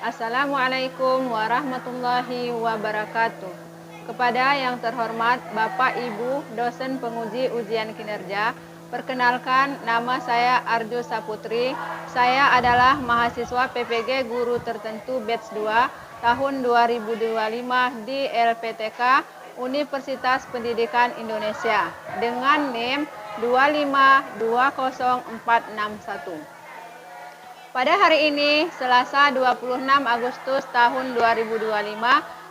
Assalamualaikum warahmatullahi wabarakatuh. Kepada yang terhormat Bapak Ibu dosen penguji ujian kinerja, perkenalkan nama saya Arjo Saputri. Saya adalah mahasiswa PPG Guru Tertentu Batch 2 tahun 2025 di LPTK Universitas Pendidikan Indonesia dengan NIM 2520461. Pada hari ini, Selasa 26 Agustus tahun 2025,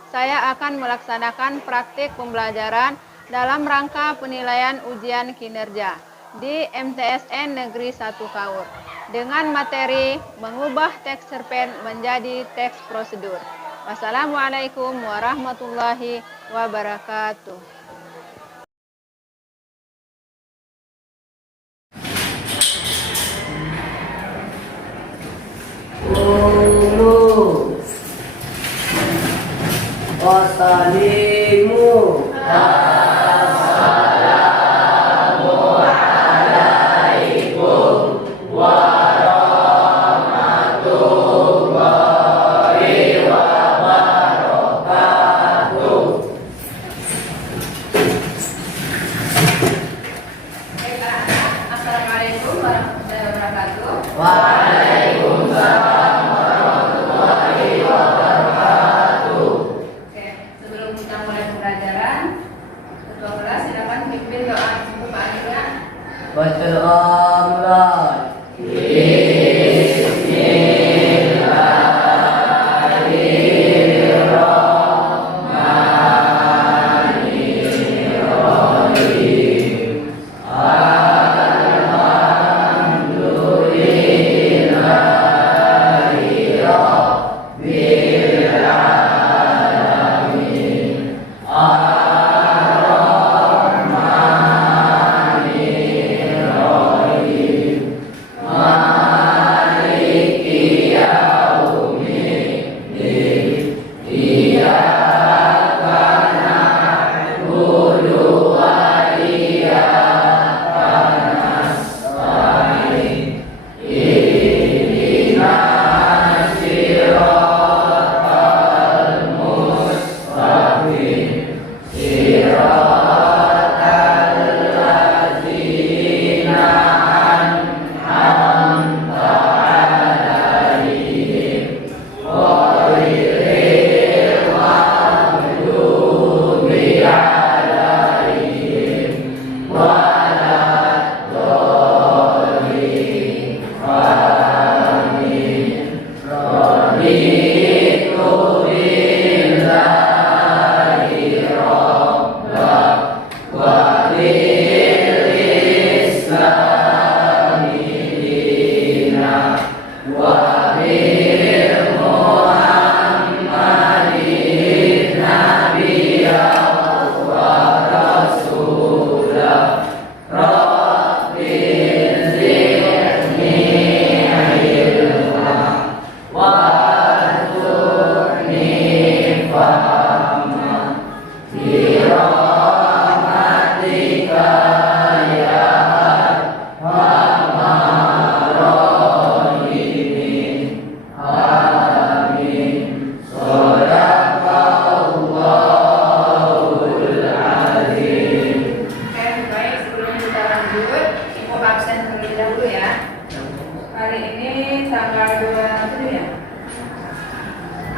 saya akan melaksanakan praktik pembelajaran dalam rangka penilaian ujian kinerja di MTSN Negeri 1 Kaur dengan materi mengubah teks cerpen menjadi teks prosedur. Wassalamualaikum warahmatullahi wabarakatuh. Wassalamu alaikum warahmatullahi wabarakatuh. Assalamualaikum warahmatullahi wabarakatuh. Waalaikumsalam warahmatullahi wabarakatuh. Sebelum kita mulai pembelajaran, ketua kelas silakan pimpin doa untuk Pak Anida. Bacaan amran.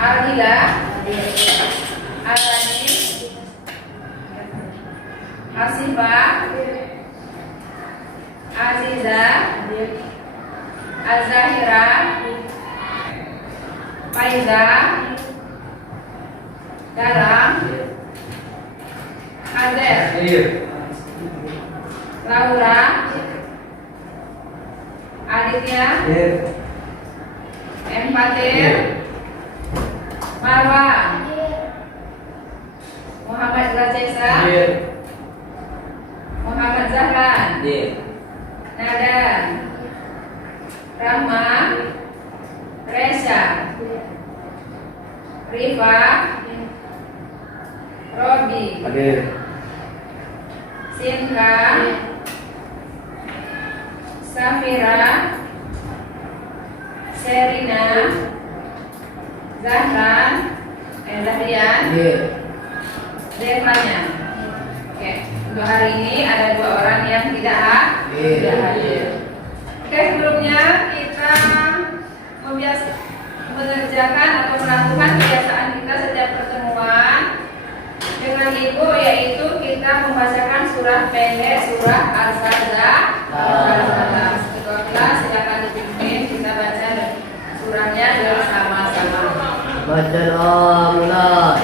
Ardila, Arani, Asifah, Aziza, Azahira, Faiza, Galang, Azer, Laura, Aditya, Empatir, Marwa, Muhammad Rajesa, Muhammad Zahran, Nada, Rahma, Reza, Rifa, Robi, Sinka, Safira, Serina, Zahran, Zahrian, Iya. ada yang lainnya. Oke, untuk hari ini ada 2 orang yang tidak hadir. Oke, sebelumnya kita mengerjakan atau melakukan kebiasaan kita setiap pertemuan dengan ibu, yaitu kita membacakan surah pendek, surah Al-Sajdah. Kelas silakan dipimpin, kita baca surahnya bersama-sama. Baca mulai.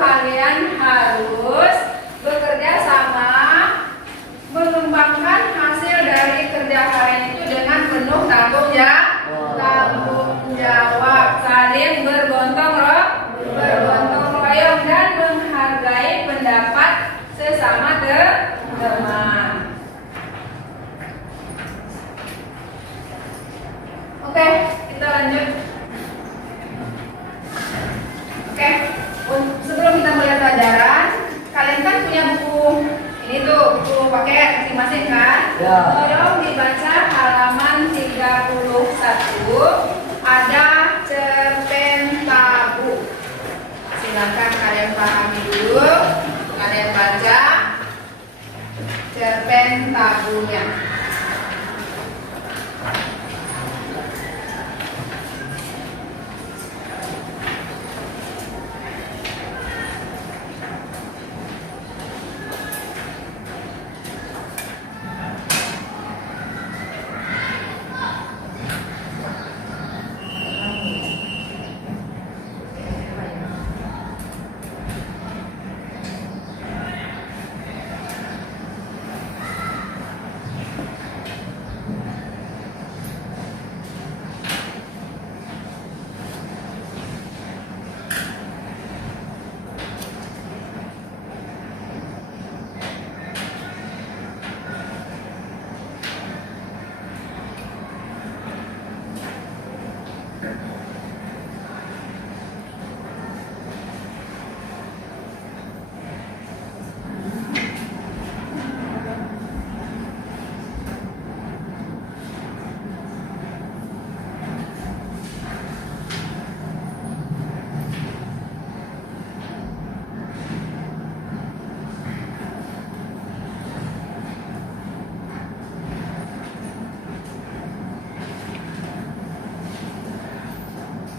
Kalian harus bekerja sama sesama teman. Oke, kita lanjut. Oke, sebelum kita mulai pelajaran, kalian kan punya buku ini tuh, buku paket masing-masing kan? Ya. Tolong dibaca halaman 31. Ada cerpen tabu. Silakan kalian pahami dulu. Kalian baca cerpen tabunya.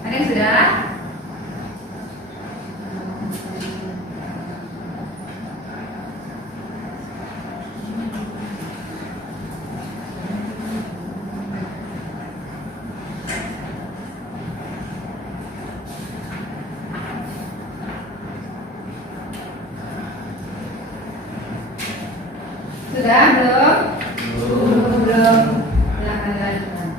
Ada yang sudah? Sudah belum? Belum. Silakan lanjutkan.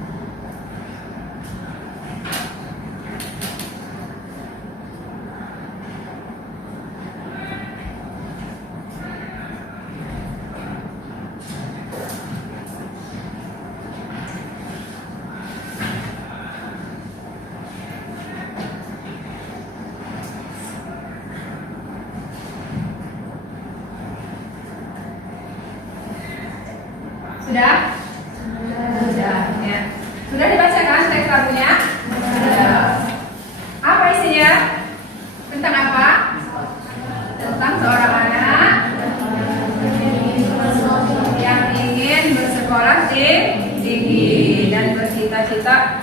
Sudah? Sudah. Ya. Sudah dibacakan teks tabunya? Sudah. Apa isinya? Tentang apa? Tentang seorang anak yang ingin bersekolah tinggi dan bercita-cita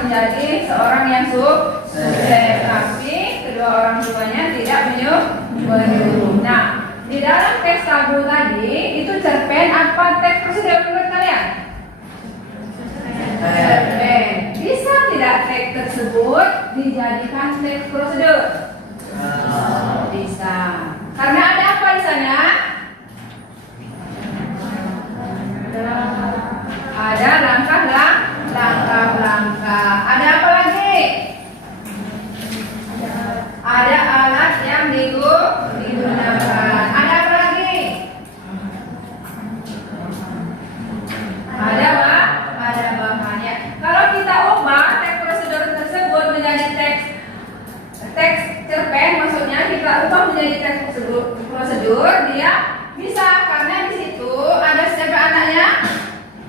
menjadi seorang yang sukses, tapi kedua orang tuanya tidak menyuruh. Nah, di dalam teks tabu tadi itu cerpen apa teks prosedur menurut kalian? Cerpen. Bisa tidak teks tersebut dijadikan teks prosedur? Bisa. Karena ada apa di sana? Ada langkah-langkah. Ada apa lagi? Ada alat yang digunakan. Ada apa lagi? Ada bahannya. Kalau kita ubah teks prosedur tersebut menjadi teks cerpen, maksudnya kita ubah menjadi teks prosedur, dia bisa karena di situ ada siapa anaknya?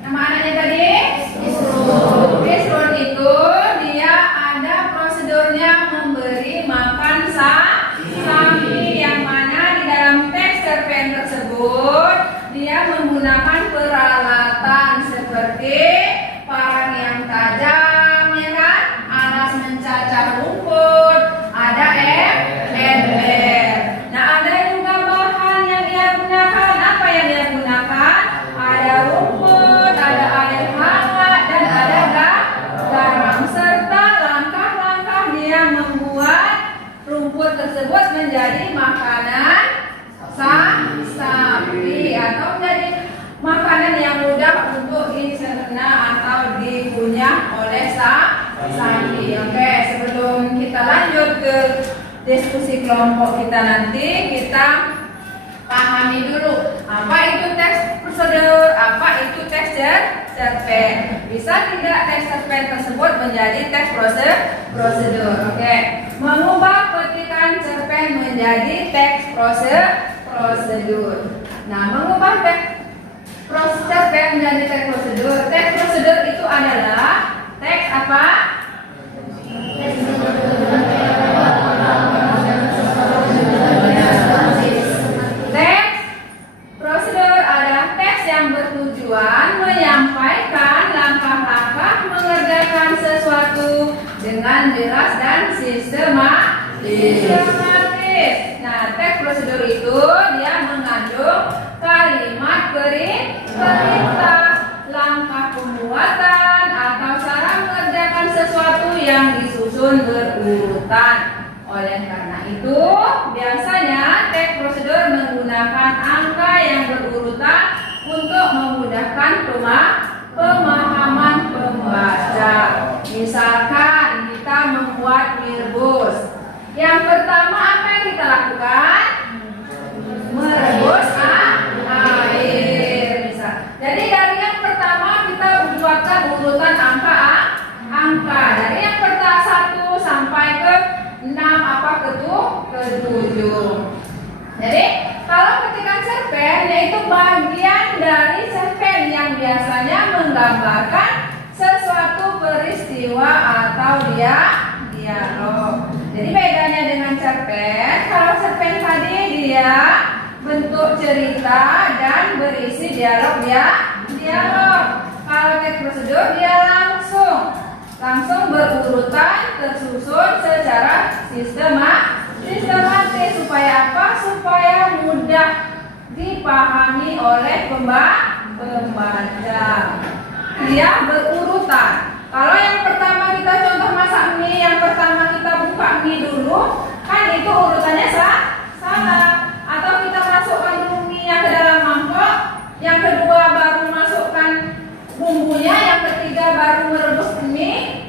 Nama anaknya tadi? Isrun itu dia ada prosedurnya memberi makan sapi, yang mana di dalam teks cerpen tersebut dia menggunakan peralatan seperti parang yang tajam, ya kan? Alas mencacah rumput, ada ember. Nah, ada juga bahan yang ia gunakan diskusi kelompok kita nanti, kita pahami dulu apa itu teks prosedur, apa itu teks cerpen. Bisa tidak teks cerpen tersebut menjadi teks prosedur. Oke. Mengubah petikan cerpen menjadi teks prosedur. Nah, mengubah teks cerpen menjadi teks prosedur. Teks prosedur itu adalah teks apa? Teks prosedur adalah teks yang bertujuan menyampaikan langkah-langkah mengerjakan sesuatu dengan jelas dan sistematis. Nah, teks prosedur itu dia mengandung kalimat perintah, langkah pembuatan atau cara mengerjakan sesuatu yang disusun berurutan. Oleh karena itu, biasanya teks prosedur menggunakan angka yang berurutan untuk memudahkan pemahaman pembaca. Misalkan kita membuat mirbus. Yang pertama apa yang kita lakukan? Merebus air. Misal. Jadi dari yang pertama kita buatkan urutan angka. Dari yang pertama 1 sampai ke 6 apa ke 7. Jadi kalau petikan cerpen yaitu bagian dari cerpen yang biasanya menggambarkan sesuatu peristiwa atau dialog. Jadi bedanya dengan cerpen, kalau cerpen tadi dia bentuk cerita dan berisi dialog. Kalau teks prosedur dia langsung berurutan, tersusun secara sistematis. Supaya apa? Supaya mudah dipahami oleh pembaca. Dia berurutan. Kalau yang pertama kita contoh masak mie, yang pertama kita buka mie dulu, kan itu urutannya salah. Atau kita masukkan dulu mie-nya ke dalam mangkok, yang kedua baru masukkan bumbunya, yang ketiga baru merebus mie.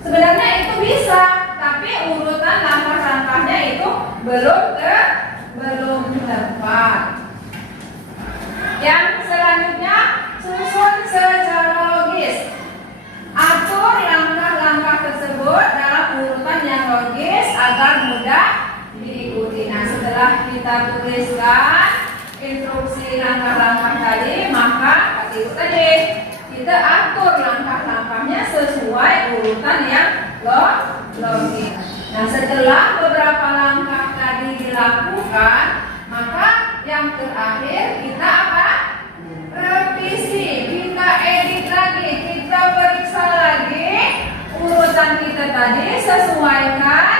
Sebenarnya itu bisa, tapi urutan langkah-langkahnya itu belum tepat. Yang selanjutnya, susun secara logis. Atur langkah-langkah tersebut dalam urutan yang logis agar mudah diikuti. Nah, setelah kita tuliskan instruksi langkah-langkah tadi, maka kita atur langkah-langkahnya sesuai urutan yang logis. Nah, setelah beberapa langkah tadi dilakukan, maka yang terakhir kita apa? Revisi, kita edit lagi, kita periksa lagi urutan kita tadi, sesuaikan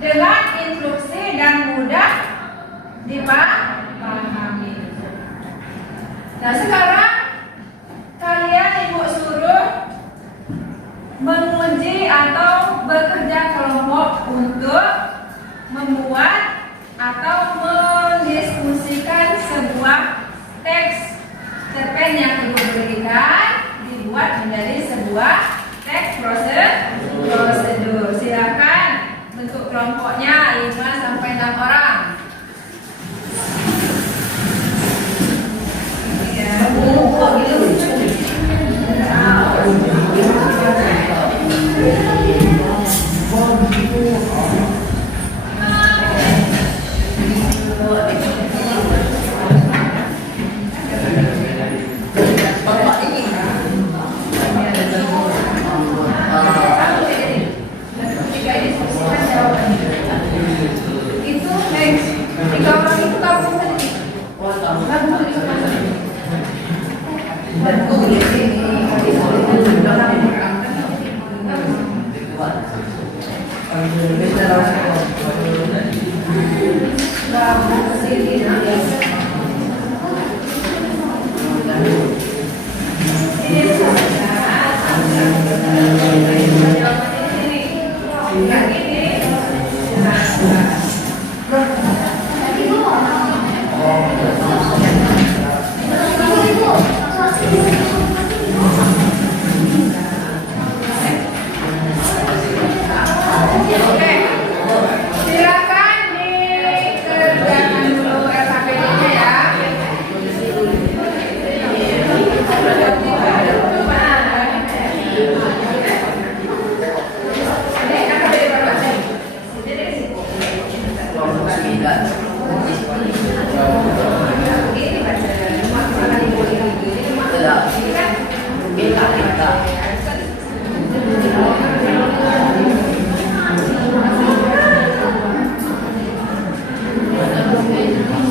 dengan instruksi dan mudah dipahami. Nah, sekarang kalian ibu suruh menguji atau bekerja kelompok untuk membuat atau mendiskusikan sebuah teks cerpen yang ibu berikan dibuat menjadi sebuah teks prosedur. Silakan bentuk kelompoknya 5 sampai 6 orang.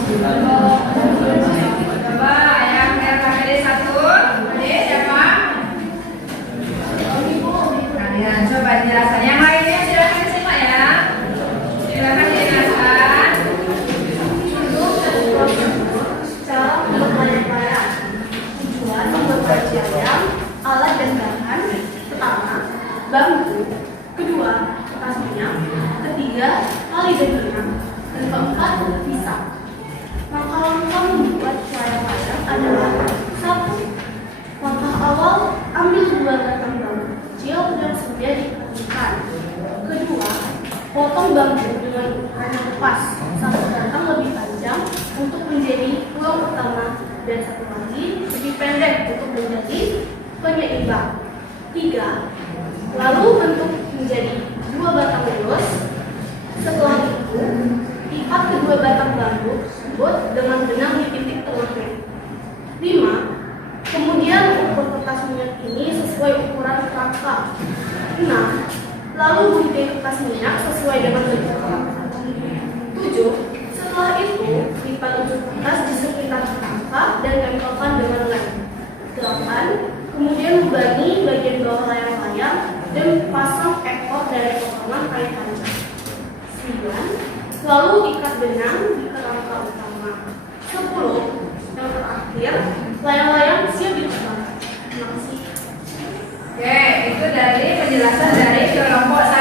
Coba yang RKPD 1. Ini siapa? Kalian coba jelaskan. Yang lainnya silakan disimak ya. Silakan dijelaskan. Cara membuat layang-layang. Tujuan membuat layang, alat dan bahan. Pertama, bambu. Kedua, kertas minyak. Ketiga, tali dan benang. Dan keempat, pisau. Langkah-langkah membuat layang-layang adalah: 1. Langkah awal, ambil 2 batang bambu kecil yang sudah dikeringkan. Kedua, potong bambu dengan ukuran yang pas, 1 batang lebih panjang untuk menjadi pulau utama dan 1 lagi lebih pendek untuk menjadi penyeimbang. 3. Lalu bentuk menjadi 2 batang lurus. Setelah itu, ikat kedua batang bambu tersebut dengan benang di titik tengahnya. 5. Kemudian ukur kertas minyak ini sesuai ukuran kerangka. 6. Lalu gunting kertas minyak sesuai dengan bentuk kerangka. 7. Setelah itu, lipat ujung kertas di sekitar kerangka dan tempelkan dengan lem. 8. Kemudian lubangi bagian bawah layang-layang dan pasang ekor dari potongan kain panjang. 9. Lalu ikat benang di kerangka utama. 10. Yang terakhir, layang-layang siap diterbangkan. Terima kasih. Oke, itu dari penjelasan dari kelompok 1.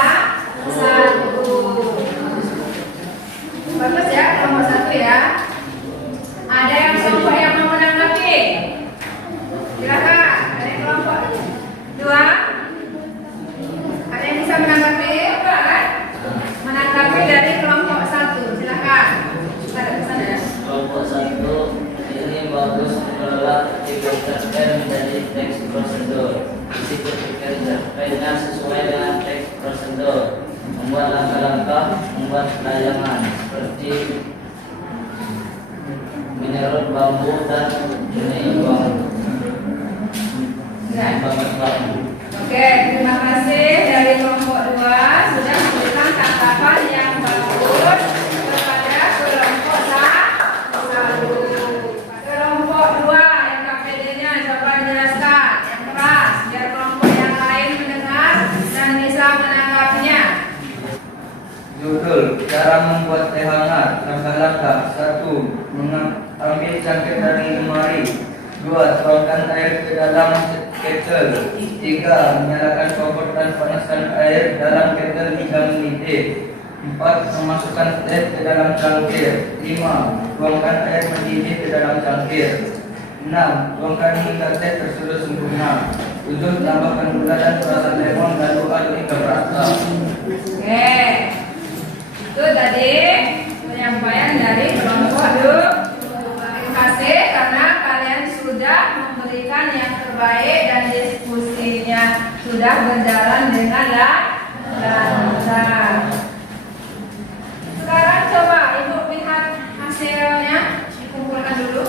Bagus ya, kelompok 1 ya. Ada yang kelompok yang mau menanggapi? Silakan. Ada yang kelompok 2? Ada yang bisa menanggapi? Kan? Menanggapi dari kelompok 1. Silakan. Ada pesan ya? Kelompok 1 ini bagus mengelola aktivitas menjadi teks prosedur. Isi berpikir cerpennya sesuai dengan teks prosedur. Membuat langkah-langkah, membuat layangan seperti menyerut bambu dan menyeimbang bambu. Oke, terima kasih dari kelompok 2 sudah memberikan tanggapan yang bagus kepada kelompok 1. Kelompok 2 yang KPD-nya coba jelaskan yang keras biar kelompok yang lain mendengar dan bisa menanggapinya. Judul: cara membuat teh hangat. Langkah-langkah: 1. Ambil cangkir dari lemari. 2. Tuangkan air ke dalam kettle. 3. Menyalakan kompor dan panaskan air dalam kettle hingga mendidih. 4. Memasukkan teh ke dalam cangkir. 5. Tuangkan air mendidih ke dalam cangkir. 6. Tuangkan hingga teh tersulut sempurna. 7. Tambahkan gula dan perasan lemon lalu aduk hingga merata. Oke, itu tadi penyampaian dari kelompok 2. Terima kasih karena kalian sudah memberikan yang terbaik dan diskusinya sudah berjalan dengan lancar. Sekarang coba Ibu lihat hasilnya, dikumpulkan dulu.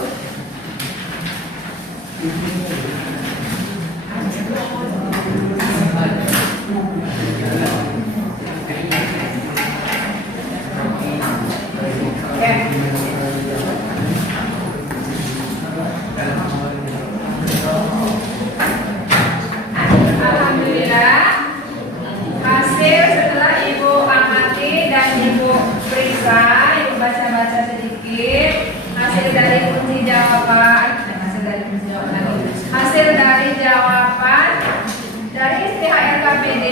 Oke. Alhamdulillah, hasil setelah Ibu amati dan Ibu periksa, Ibu baca-baca sedikit hasil dari kunci jawaban, hasil dari jawaban dari istilah RKPD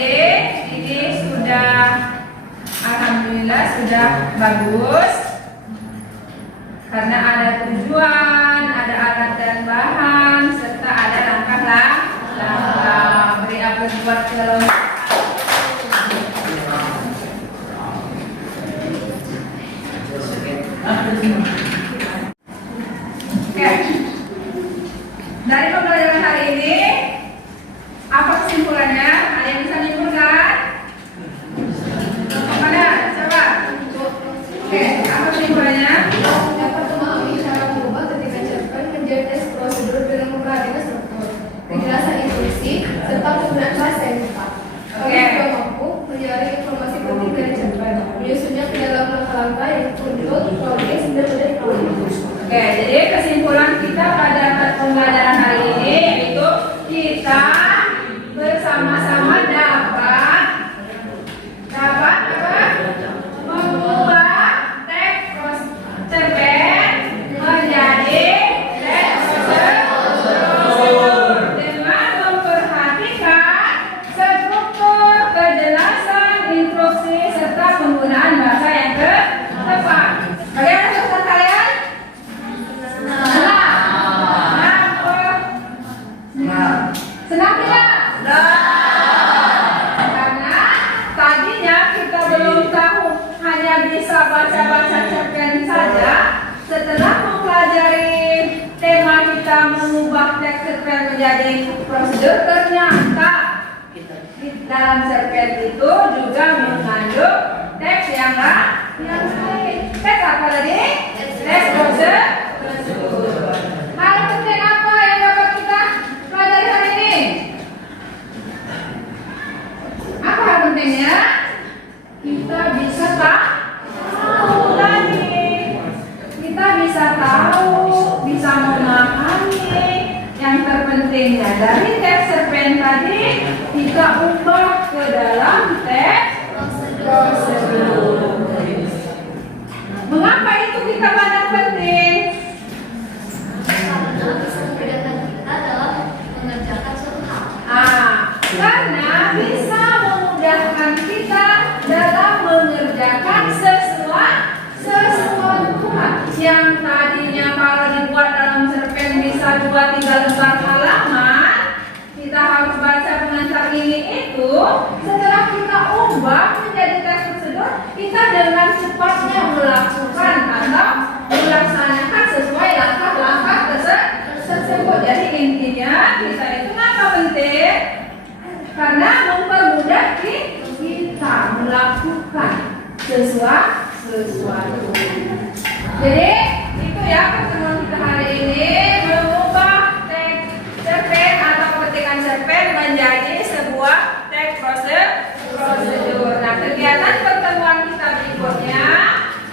ini sudah, alhamdulillah sudah bagus karena ada tujuan, ada alat dan bahan, serta ada langkah-langkah. Beri aplaus buat kelompok. Oke. Dari pembelajaran hari ini, apa kesimpulannya? Ada yang bisa menyimpulkan? Mana? Coba. Oke, apa kesimpulannya? Dapat memahami cara mengubah ketika cerpen menjadi tes prosedur dengan memperhatikan struktur, kejelasan instruksi, serta penggunaan bahasa yang tepat. Kami juga mampu menyaring informasi penting dari cerpen, menyusunnya ke dalam langkah-langkah yang untuk logis dan mudah cerpen menjadi prosedur, ternyata di dalam cerpen itu juga mengandung teks yang lain. Teks apa tadi? Teks prosedur. Hal penting apa yang dapat kita pelajari hari ini? Apa hal pentingnya? Kita bisa tahu tadi. Kita bisa tahu, bisa memahami. Yang terpentingnya dari teks cerpen tadi kita ubah ke dalam teks prosedur. Mengapa itu kita pandang penting? Karena bisa memudahkan kita dalam mengerjakan suatu hal. Karena bisa memudahkan kita dalam mengerjakan sesuatu yang tadinya kalau dibuat dalam cerpen bisa 2-3 lembar halaman, kita harus baca pengantar ini itu. Setelah kita ubah menjadi teks prosedur, kita dengan cepatnya melakukan atau melaksanakan sesuai langkah-langkah tersebut. Jadi intinya kita itu kenapa penting? Karena mempermudah kita melakukan sesuatu. Jadi itu ya pertemuan kita hari ini, mengubah teks cerpen atau petikan cerpen menjadi sebuah teks prosedur. Nah, kegiatan pertemuan kita berikutnya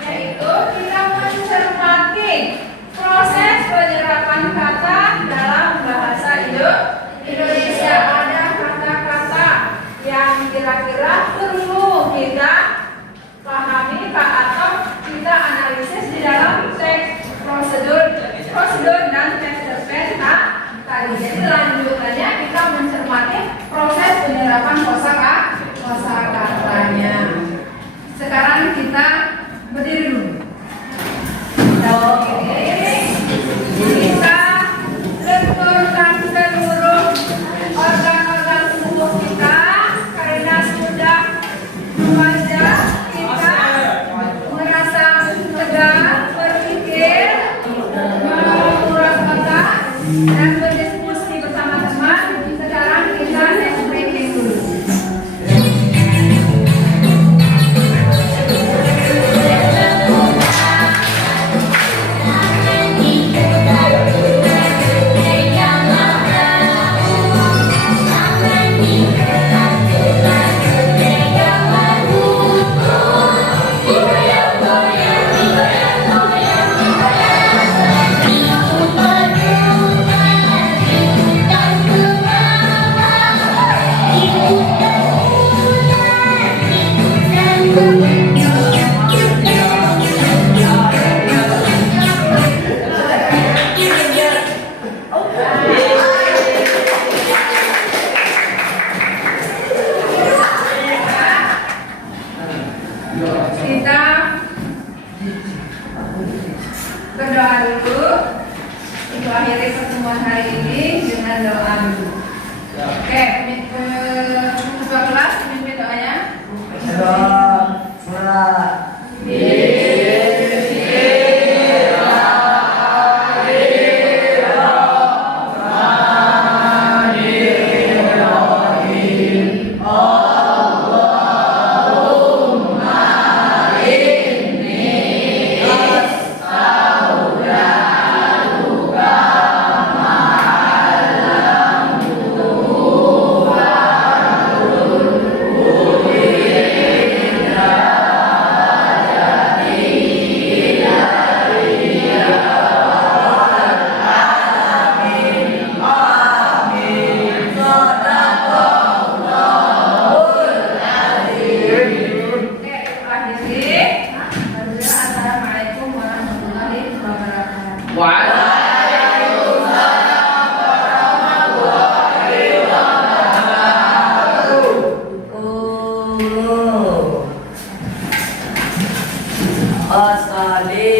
yaitu kita mencermati proses penyerapan kata dalam bahasa Indonesia. Ada kata-kata yang kira-kira perlu kita pahami atau kita analisis di dalam teks prosedur dan teks cerpen tadi. Jadi lanjutannya kita mencermati proses penyerapan kosakatanya. Sekarang kita berdiri dulu. Kita lenturkan seluruh organ-organ tubuh kita karena sudah membaca, kita merasa tegar, berpikir, menguras otak dan berdiskusi bersama teman. Sekarang kita next breaking dulu. Kita berdoa dulu. Kita akhiri pertemuan hari ini dengan doa dulu. Oke, ketua kelas pimpin doanya. Assalamualaikum warahmatullahi wabarakatuh. Asali